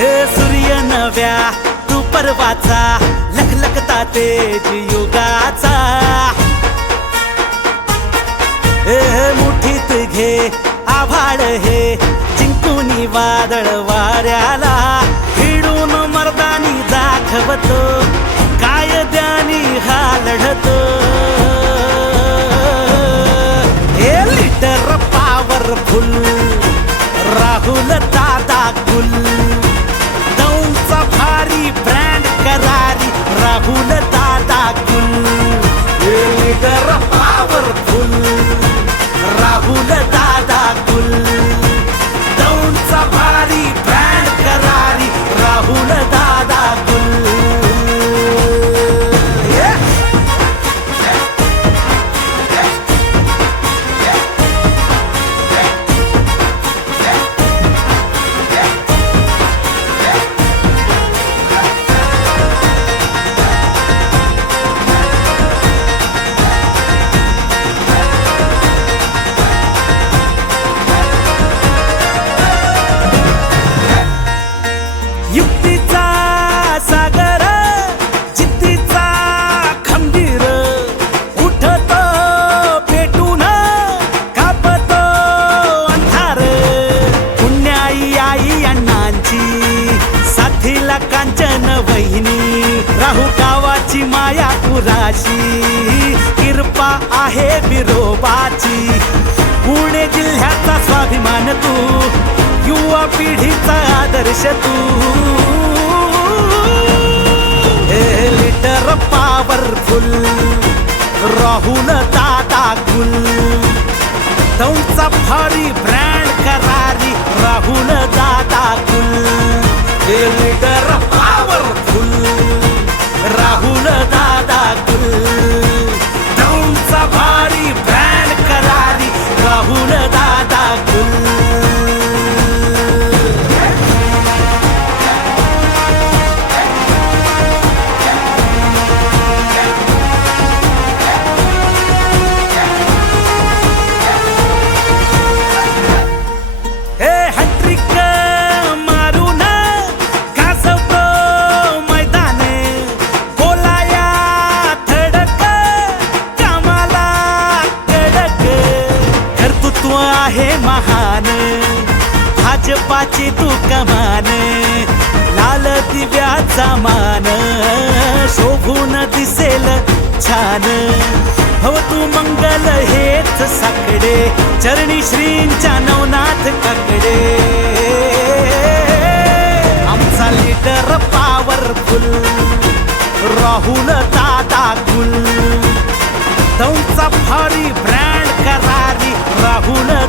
हे सूर्य नव्या तू परवाचा लखलखता तेज युगाचा. हे मुठीत घे आभाळ हे जिंकुनी वादळ वाऱ्याला. हिडून मर्दानी दाखवतो कायद्यानी हा लढतो. हे लिटर पावरफुल राहुल दादा गुल. दौंडचा भारी ब्रँड करारी कांचन वहिनी राहू गावाची माया पुराशी. कृपा आहे बिरोबाची पुणे जिल्ह्याचा स्वाभिमान तू युवा पिढीचा आदर्श तू. हे लिटर पॉवरफुल राहुल दादा गुल. दौंडचा भारी ब्रँड करारी राहुल दादा गुल. हे लिटर आहे महान. भाजपाची तू कमान. लाल दिव्याचा मान. शोभून दिसेल छान. भव तू मंगल हेच साकडे. चरणी श्रींच्या नवनाथ काकडे. आमचा लिडर पावरफुल राहुल दादा गुल. तुमचा भारी ब्रँड करारी राहुल